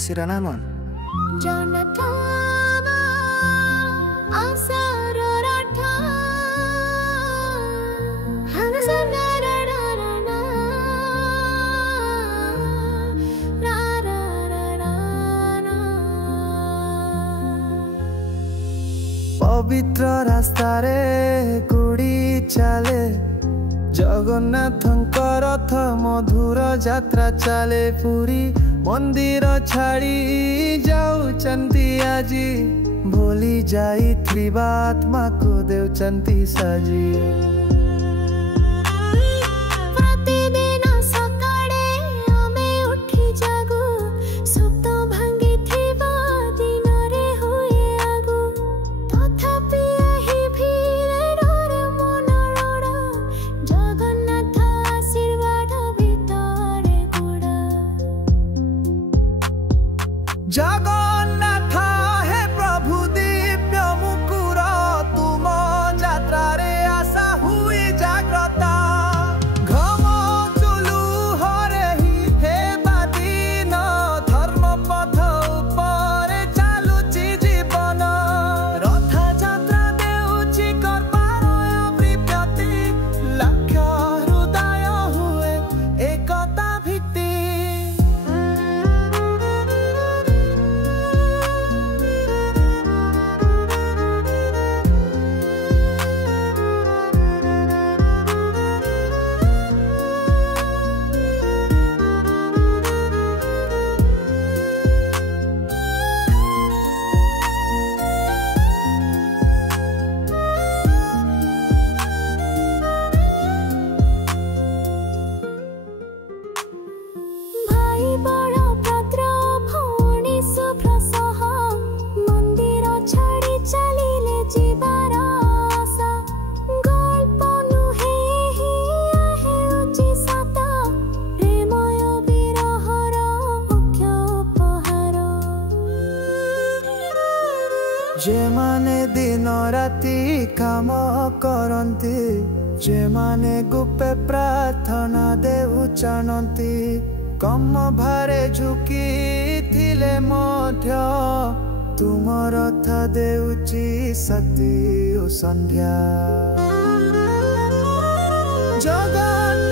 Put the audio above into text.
Sirananon. पवित्र रास्ता रे गुड़ी चले जगन्नाथ रथ मधुर यात्रा चले पुरी मंदिर छाड़ी जाऊचंती आजी भूली जाई आत्मा को देउचंती साजी जगन्नाथ है प्रभु दिव्य मुकुर तुम यात्रा रे आशा हुई जाग्रता घम चुलु हरे ही हे बादीन धर्म पथ ऊपर चालुची जीवन रथ यात्रा देउची करपार अभिव्यक्ति लक्ष्य हृदय हुए एकता भित्ति जे माने दिन राति काम करती जे माने गुप्ते प्रार्थना देउ जानती कम भारे झुकी थिले मध्य तुम रथ देउची सती संध्या जगन